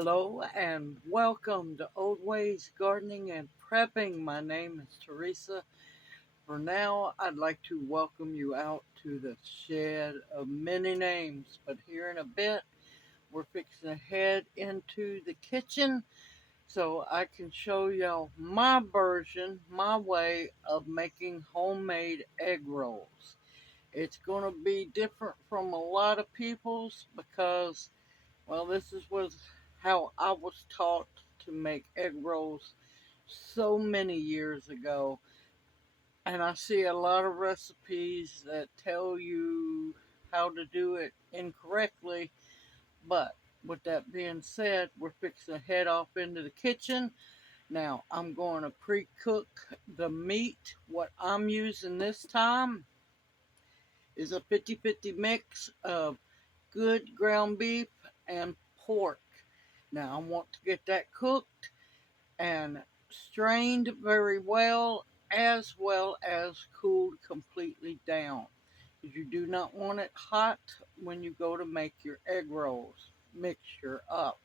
Hello and welcome to Old Ways Gardening and Prepping. My name is Teresa. For now, I'd like to welcome you out to the shed of many names. But here in a bit, we're fixing to head into the kitchen so I can show y'all my version, my way of making homemade egg rolls. It's going to be different from a lot of people's because this was how I was taught to make egg rolls so many years ago. And I see a lot of recipes that tell you how to do it incorrectly. But with that being said, we're fixing to head off into the kitchen. Now, I'm going to pre-cook the meat. What I'm using this time is a 50-50 mix of good ground beef and pork. Now I want to get that cooked and strained very well as cooled completely down. You do not want it hot when you go to make your egg rolls mixture up.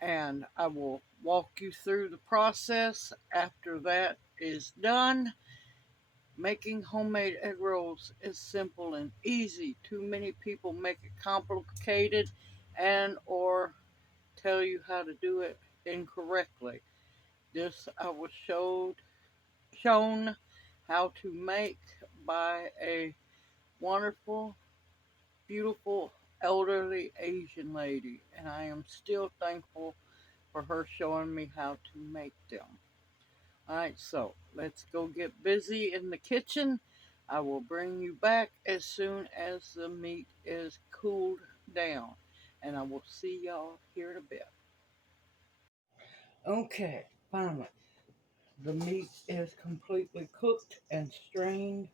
And I will walk you through the process after that is done. Making homemade egg rolls is simple and easy. Too many people make it complicated and or tell you how to do it incorrectly. This I was shown how to make by a wonderful, beautiful, elderly Asian lady, and I am still thankful for her showing me how to make them. Alright, so let's go get busy in the kitchen. I will bring you back as soon as the meat is cooled down, and I will see y'all here in a bit. Okay, finally, the meat is completely cooked and strained.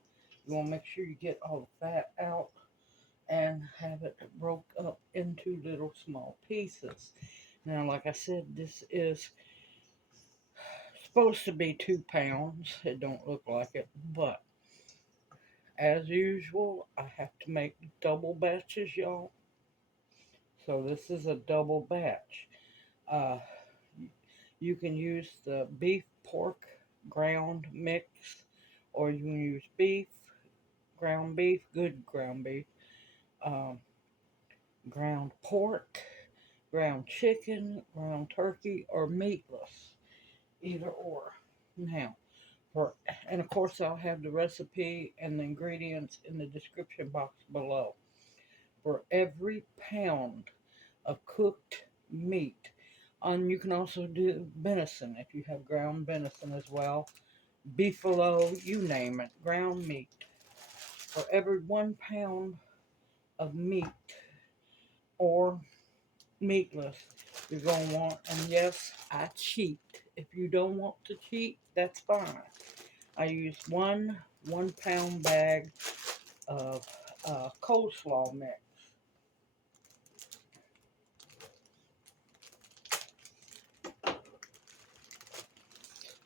You want to make sure you get all the fat out and have it broke up into little small pieces. Now, like I said, this is supposed to be 2 pounds. It don't look like it, but as usual, I have to make double batches, y'all. So this is a double batch. Uh, you can use the beef pork ground mix, or you can use ground beef, good ground beef, um, ground pork, ground chicken, ground turkey, or meatless, either or. Now, and of course I'll have the recipe and the ingredients in the description box below. For every pound of cooked meat, and you can also do venison if you have ground venison as well, beefalo, you name it, ground meat. For every 1 pound of meat or meatless, you're going to want, and yes, I cheat. If you don't want to cheat, that's fine. I use one 1 pound bag of coleslaw mix.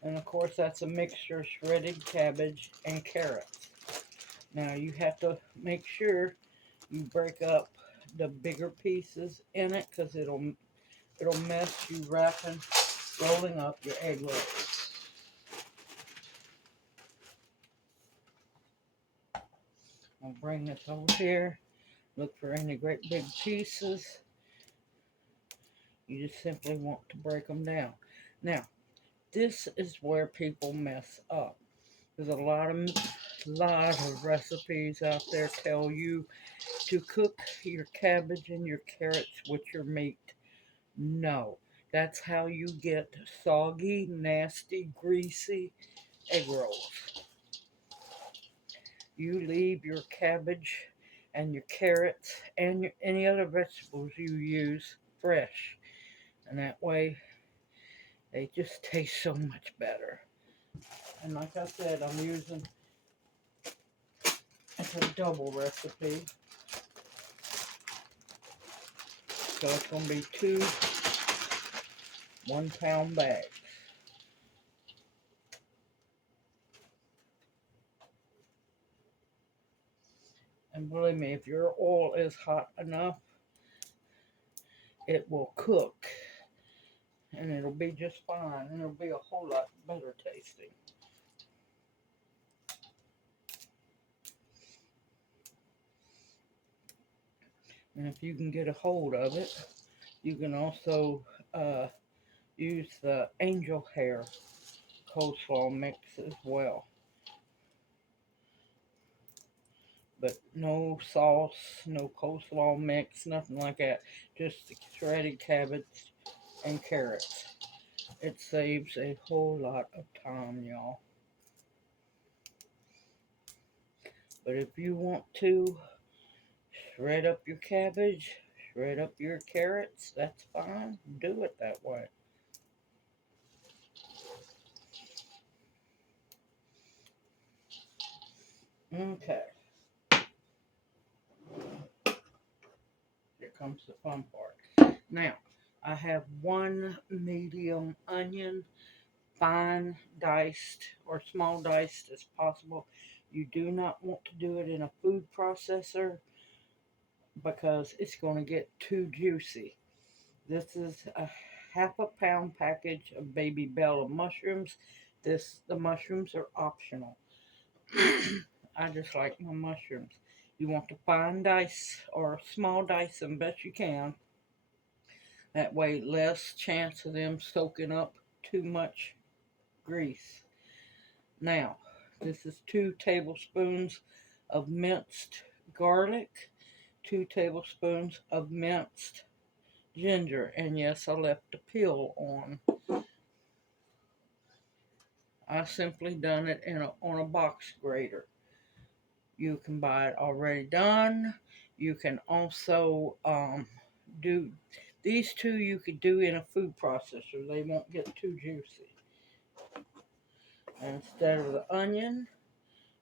And of course, that's a mixture of shredded cabbage and carrots. Now you have to make sure you break up the bigger pieces in it because it'll mess you rolling up your egg rolls. I'll bring this over here. Look for any great big pieces. You just simply want to break them down. Now, this is where people mess up. There's a lot of recipes out there tell you to cook your cabbage and your carrots with your meat. No, that's how you get soggy, nasty, greasy egg rolls. You leave your cabbage and your carrots and any other vegetables you use fresh, and that way they just taste so much better. And like I said, it's a double recipe. So it's going to be 2 1-pound bags. And believe me, if your oil is hot enough, it will cook and it'll be just fine and it'll be a whole lot better tasting. And if you can get a hold of it, you can also use the angel hair coleslaw mix as well. But no sauce, no coleslaw mix, nothing like that. Just the shredded cabbage and carrots. It saves a whole lot of time, y'all. But if you want to shred up your cabbage, shred up your carrots, that's fine. Do it that way. Okay. Here comes the fun part. Now, I have one medium onion, fine diced or small diced as possible. You do not want to do it in a food processor because it's going to get too juicy. This is a half a pound package of baby Bella mushrooms. The mushrooms are optional. I just like my mushrooms. You want to fine dice or small dice them best you can. That way, less chance of them soaking up too much grease. Now, this is 2 tablespoons of minced garlic, 2 tablespoons of minced ginger, and yes, I left the peel on. I simply done it on a box grater. You can buy it already done. You can also do these two. You could do in a food processor. They won't get too juicy. And instead of the onion,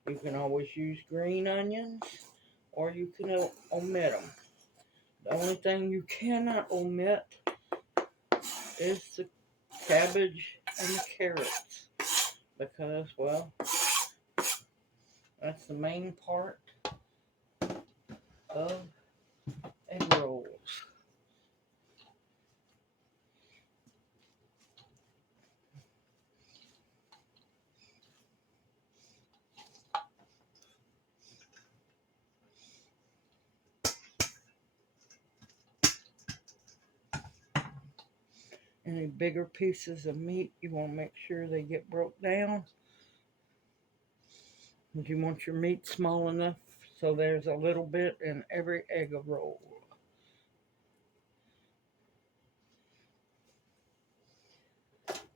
you can always use green onions, or you can omit them. The only thing you cannot omit is the cabbage and the carrots, because, well, that's the main part of egg rolls. Any bigger pieces of meat, you want to make sure they get broke down. You want your meat small enough so there's a little bit in every egg roll.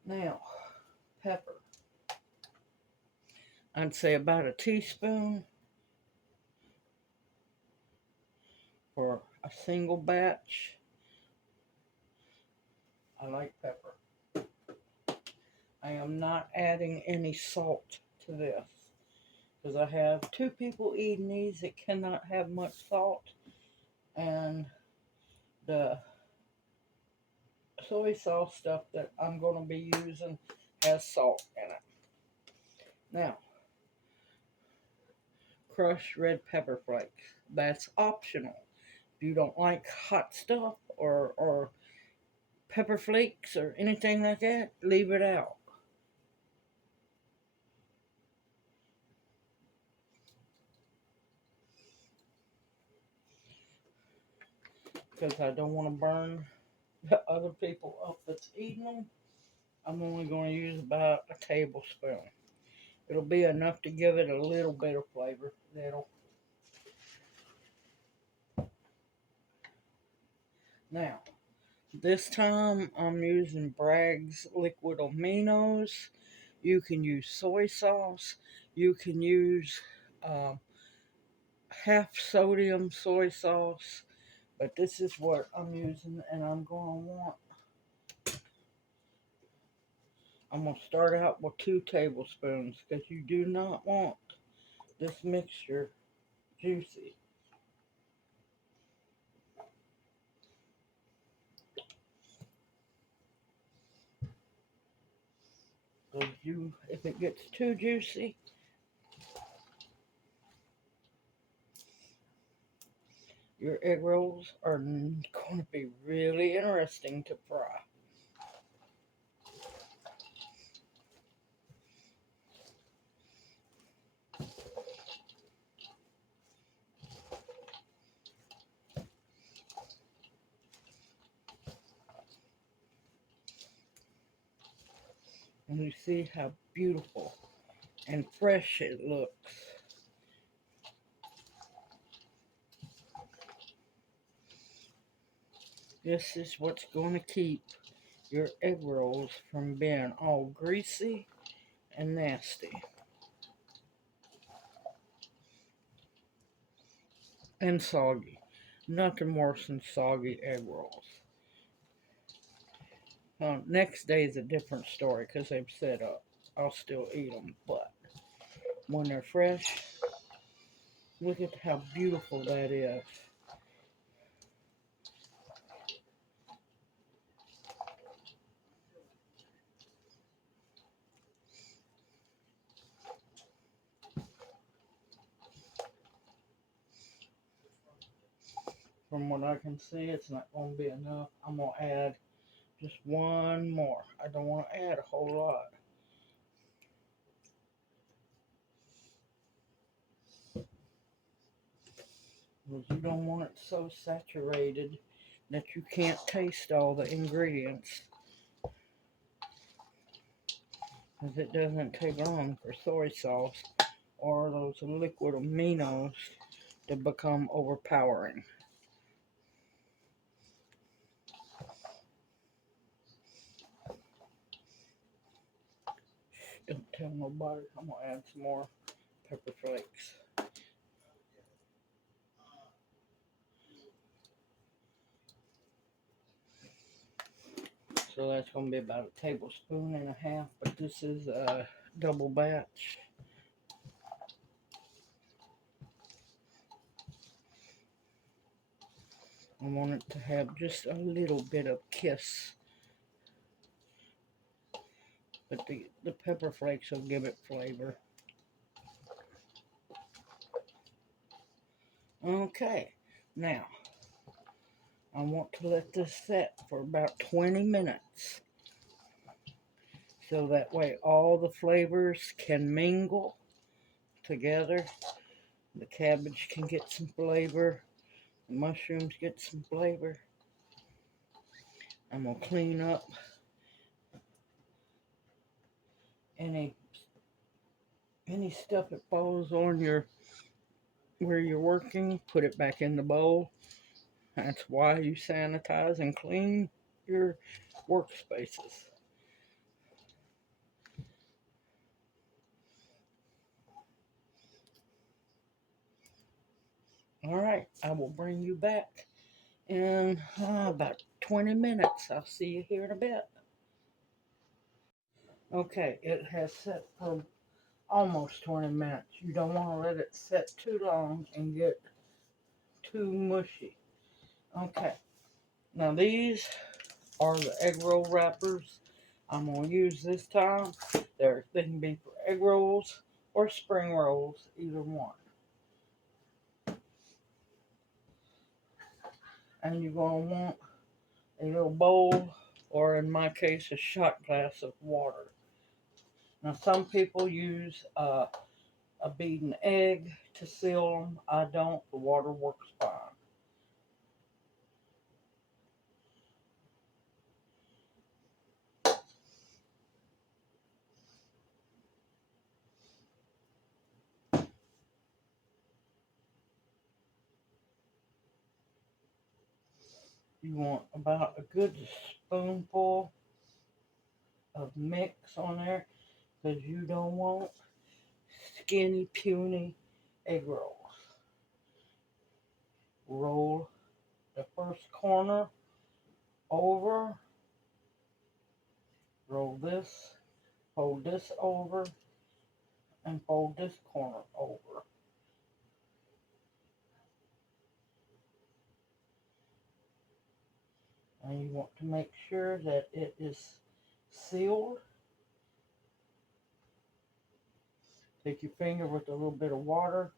Now, pepper. I'd say about a teaspoon for a single batch. I like pepper. I am not adding any salt to this because I have 2 people eating these that cannot have much salt, and the soy sauce stuff that I'm going to be using has salt in it. Now, crushed red pepper flakes. That's optional. If you don't like hot stuff or pepper flakes or anything like that, leave it out. Because I don't want to burn the other people up that's eating them. I'm only going to use about a tablespoon. It'll be enough to give it a little bit of flavor. Now, this time I'm using Bragg's liquid aminos. You can use soy sauce. You can use half sodium soy sauce. But this is what I'm using, and I'm going to start out with 2 tablespoons because you do not want this mixture juicy. So if it gets too juicy, Your egg rolls are going to be really interesting to fry. And you see how beautiful and fresh it looks. This is what's going to keep your egg rolls from being all greasy and nasty. And soggy. Nothing worse than soggy egg rolls. Next day is a different story because they've set up. I'll still eat them, but when they're fresh, look at how beautiful that is. From what I can see, it's not going to be enough. I'm going to add just one more. I don't want to add a whole lot. Because you don't want it so saturated that you can't taste all the ingredients. Because it doesn't take long for soy sauce or those liquid aminos to become overpowering. Don't tell nobody. I'm going to add some more pepper flakes. So that's going to be about a tablespoon and a half, but this is a double batch. I want it to have just a little bit of kiss. But the pepper flakes will give it flavor. Okay, now I want to let this set for about 20 minutes. So that way all the flavors can mingle together. The cabbage can get some flavor. The mushrooms get some flavor. I'm going to clean up any stuff that falls on where you're working. Put it back in the bowl. That's why you sanitize and clean your workspaces. All right, I will bring you back in about 20 minutes. I'll see you here in a bit. Okay, it has set for almost 20 minutes. You don't want to let it set too long and get too mushy. Okay, now these are the egg roll wrappers I'm going to use this time. They can be for egg rolls or spring rolls, either one. And you're going to want a little bowl, or in my case, a shot glass of water. Now, some people use a beaten egg to seal them. I don't. The water works fine. You want about a good spoonful of mix on there, because you don't want skinny, puny egg rolls. Roll the first corner over, roll this, fold this over, and fold this corner over. And you want to make sure that it is sealed. Take your finger with a little bit of water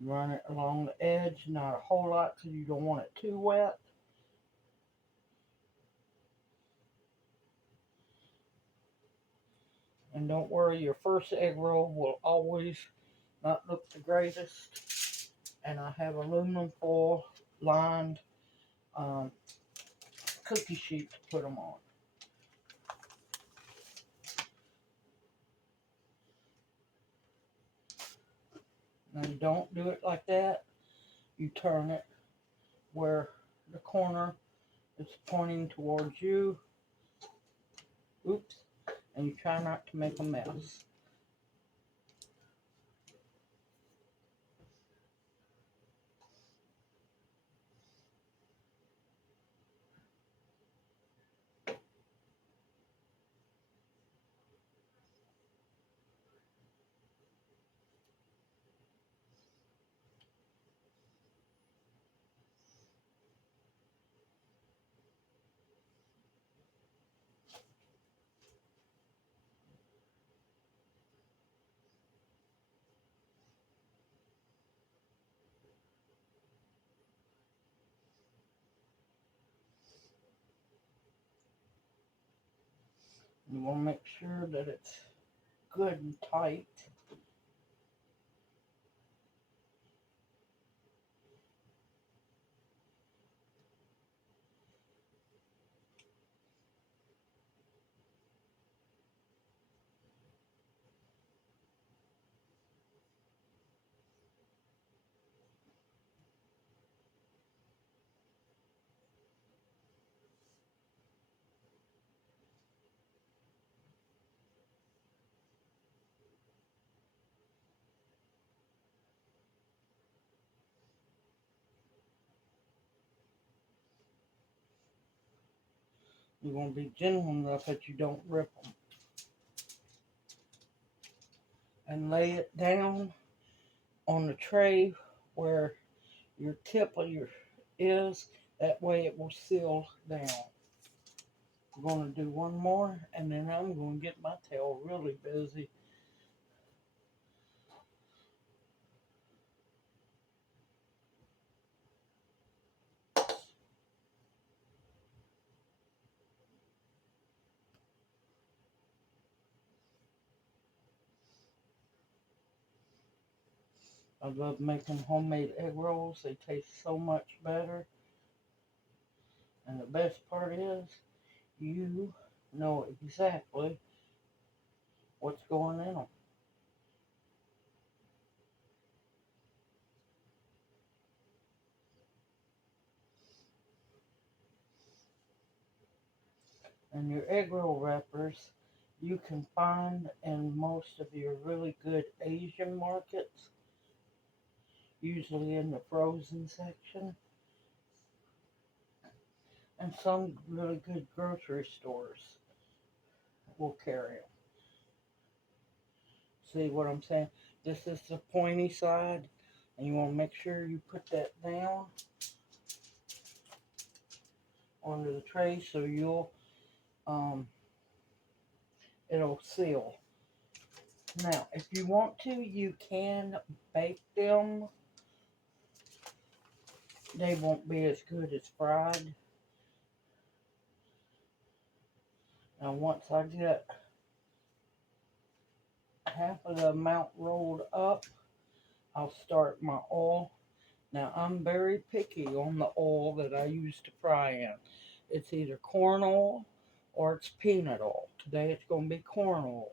Run it along the edge, not a whole lot because you don't want it too wet. And don't worry, your first egg roll will always not look the greatest. And I have aluminum foil lined um, cookie sheet to put them on. Now you don't do it like that. You turn it where the corner is pointing towards you. Oops. And you try not to make a mess. You want to make sure that it's good and tight. You want to be gentle enough that you don't rip them. And lay it down on the tray where your tip of your is. That way it will seal down. I'm going to do one more and then I'm going to get my tail really busy. I love making homemade egg rolls. They taste so much better. And the best part is, you know exactly what's going in them. And your egg roll wrappers, you can find in most of your really good Asian markets, usually in the frozen section, and some really good grocery stores will carry them. See what I'm saying? This is the pointy side, and you want to make sure you put that down onto the tray so it'll seal. Now, if you want to, you can bake them. They won't be as good as fried. Now, once I get half of the amount rolled up, I'll start my oil. Now, I'm very picky on the oil that I use to fry in. It's either corn oil or it's peanut oil. Today it's going to be corn oil.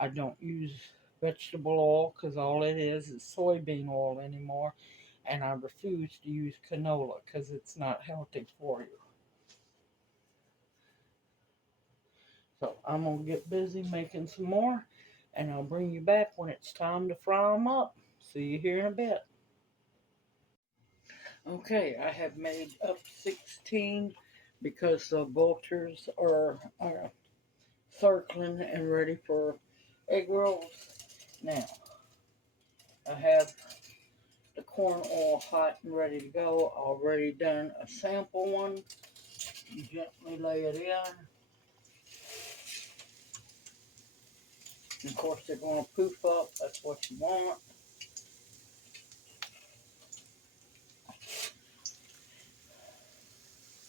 I don't use vegetable oil because all it is soybean oil anymore. And I refuse to use canola because it's not healthy for you. So I'm going to get busy making some more. And I'll bring you back when it's time to fry them up. See you here in a bit. Okay, I have made up 16 because the vultures are circling and ready for egg rolls. Now, I have the corn oil hot and ready to go. Already done a sample one. You gently lay it in. And of course, they're going to poof up. That's what you want.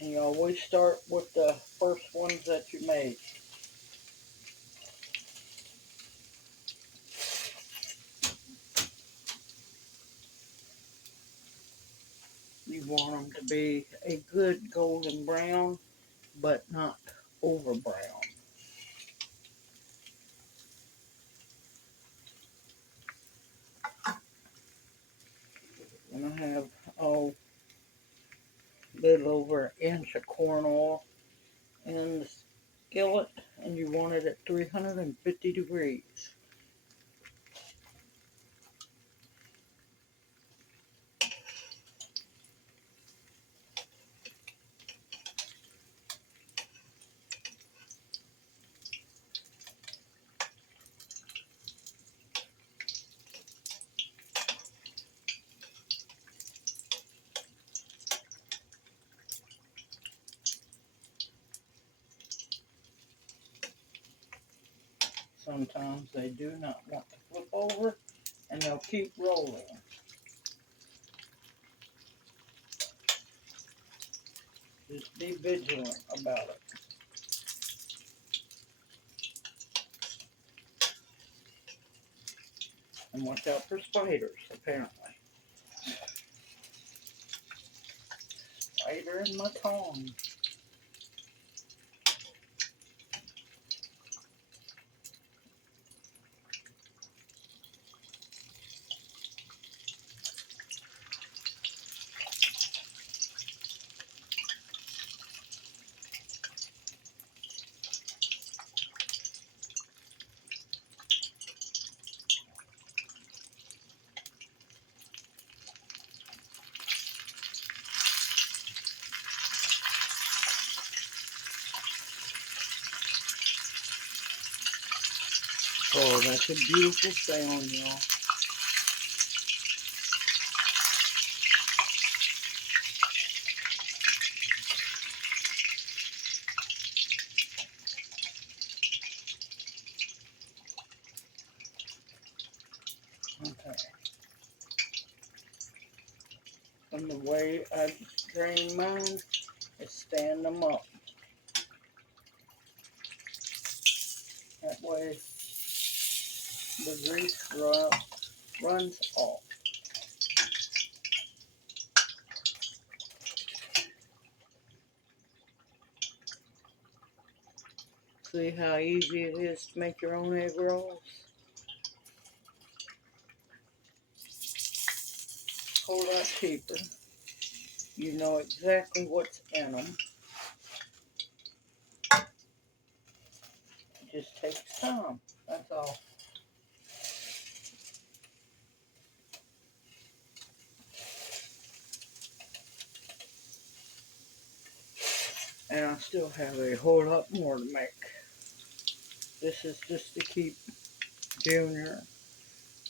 And you always start with the first ones that you made. You want them to be a good golden brown, but not over brown. And I have a little over an inch of corn oil in the skillet, and you want it at 350 degrees. Sometimes they do not want to flip over, and they'll keep rolling. Just be vigilant about it. And watch out for spiders, apparently. Spider in my tongue. Oh, that's a beautiful sound, y'all. Okay. And the way I drain mine is stand them up. That way the grease runs off. See how easy it is to make your own egg rolls? Whole lot cheaper. You know exactly what's in them. It just takes time. That's all. And I still have a whole lot more to make. This is just to keep Junior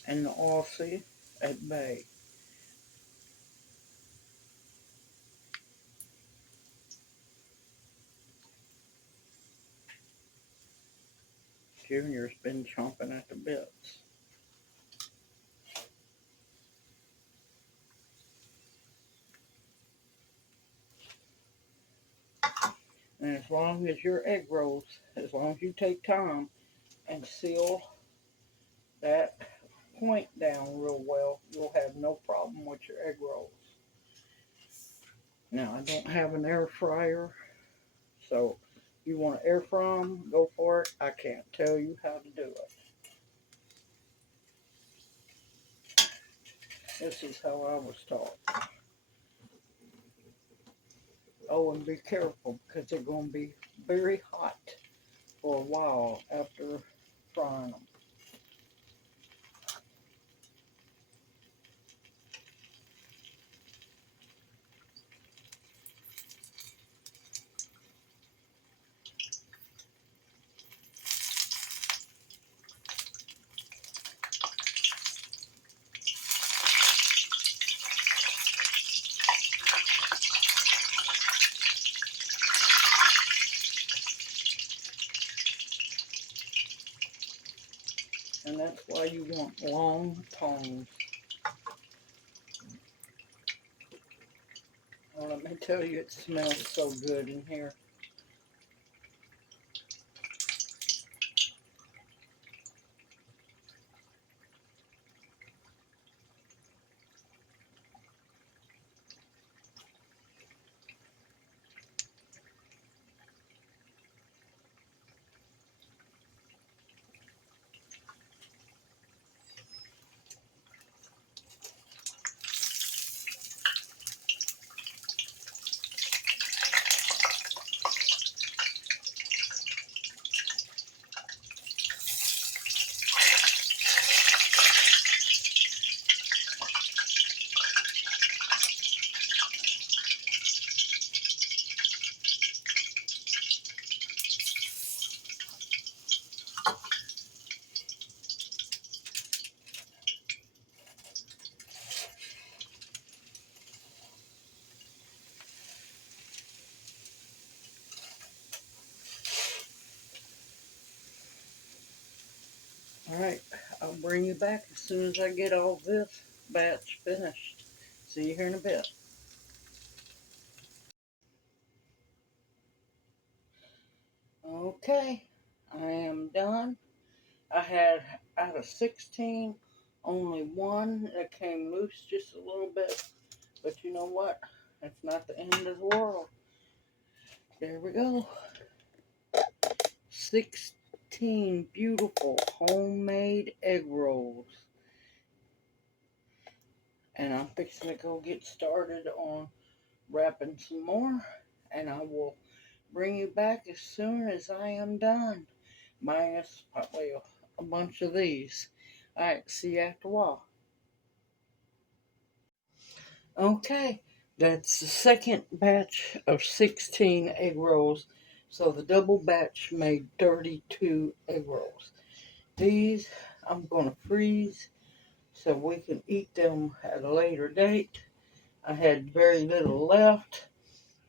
and the Aussie at bay. Junior's been chomping at the bits. And as long as your egg rolls, as long as you take time and seal that point down real well, you'll have no problem with your egg rolls. Now, I don't have an air fryer, so if you want to air fry them, go for it. I can't tell you how to do it. This is how I was taught. Oh, and be careful because they're going to be very hot for a while after frying them. And that's why you want long tongs. Well, let me tell tell you, it smells so good in here. Alright, I'll bring you back as soon as I get all this batch finished. See you here in a bit. Okay, I am done. I had out of 16, only one that came loose just a little bit. But you know what? That's not the end of the world. There we go. 16 beautiful homemade egg rolls. And I'm fixing to go get started on wrapping some more. And I will bring you back as soon as I am done. Minus probably a bunch of these. Alright, see you after a while. Okay, that's the second batch of 16 egg rolls. So the double batch made 32 egg rolls. These I'm going to freeze so we can eat them at a later date. I had very little left.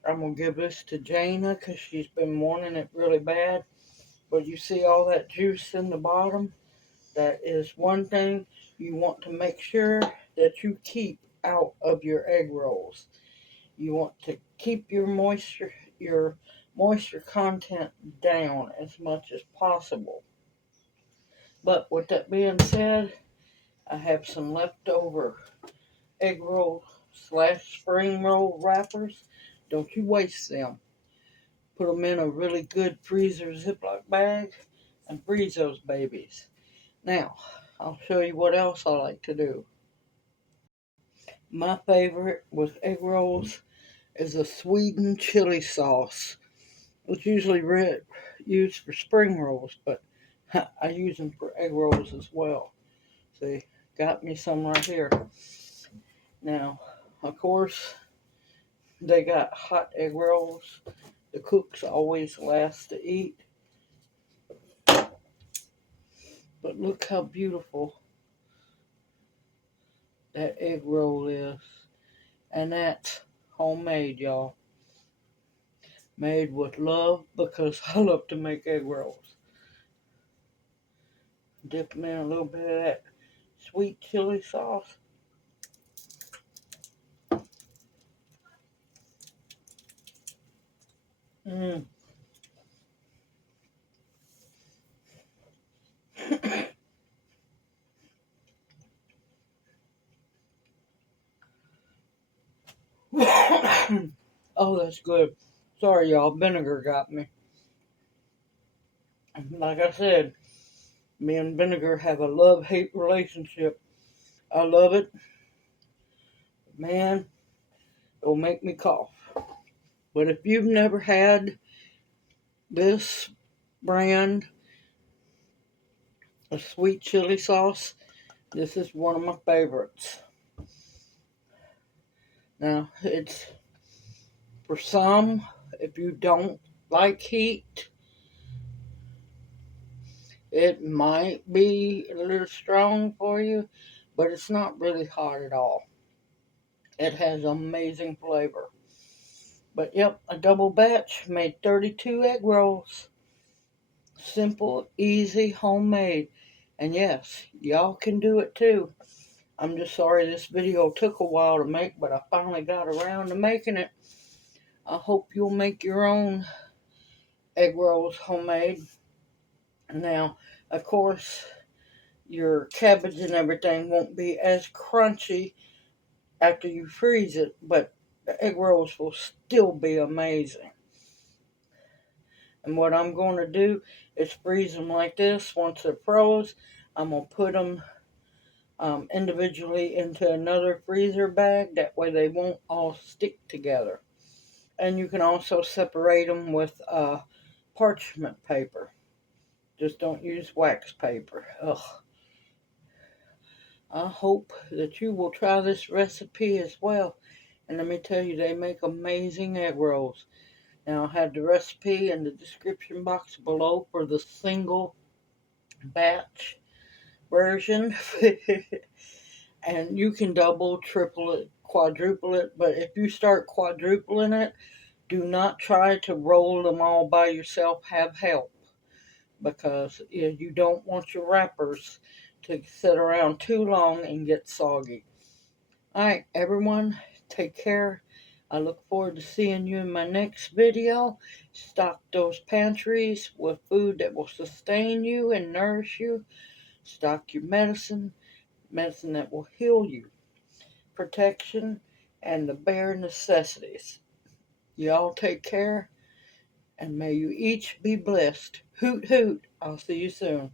I'm going to give this to Jana because she's been wanting it really bad. But you see all that juice in the bottom? That is one thing you want to make sure that you keep out of your egg rolls. You want to keep your moisture content down as much as possible. But with that being said, I have some leftover egg roll / spring roll wrappers. Don't you waste them. Put them in a really good freezer Ziploc bag and freeze those babies. Now, I'll show you what else I like to do. My favorite with egg rolls is a sweetened chili sauce. It's usually used for spring rolls, but I use them for egg rolls as well. See, got me some right here. Now, of course, they got hot egg rolls. The cooks always last to eat. But look how beautiful that egg roll is. And that's homemade, y'all. Made with love because I love to make egg rolls. Dip them in a little bit of that sweet chili sauce. Mmm. Oh, that's good. Sorry, y'all. Vinegar got me. Like I said, me and vinegar have a love-hate relationship. I love it. Man, it'll make me cough. But if you've never had this brand of sweet chili sauce, this is one of my favorites. Now, it's for some, if you don't like heat, it might be a little strong for you, but it's not really hot at all. It has amazing flavor. But yep, a double batch made 32 egg rolls. Simple, easy, homemade. And yes, y'all can do it too. I'm just sorry this video took a while to make, but I finally got around to making it. I hope you'll make your own egg rolls homemade. Now, of course, your cabbage and everything won't be as crunchy after you freeze it, but the egg rolls will still be amazing. And what I'm going to do is freeze them like this. Once they're froze, I'm going to put them individually into another freezer bag. That way they won't all stick together. And you can also separate them with parchment paper. Just don't use wax paper. Ugh. I hope that you will try this recipe as well. And let me tell you, they make amazing egg rolls. Now, I'll have the recipe in the description box below for the single batch version. And you can double, triple it, quadruple it. But if you start quadrupling it, do not try to roll them all by yourself. Have help. Because you don't want your wrappers to sit around too long and get soggy. Alright, everyone, take care. I look forward to seeing you in my next video. Stock those pantries with food that will sustain you and nourish you. Stock your medicine that will heal you. Protection and the bare necessities. Y'all take care, and may you each be blessed. Hoot hoot. I'll see you soon.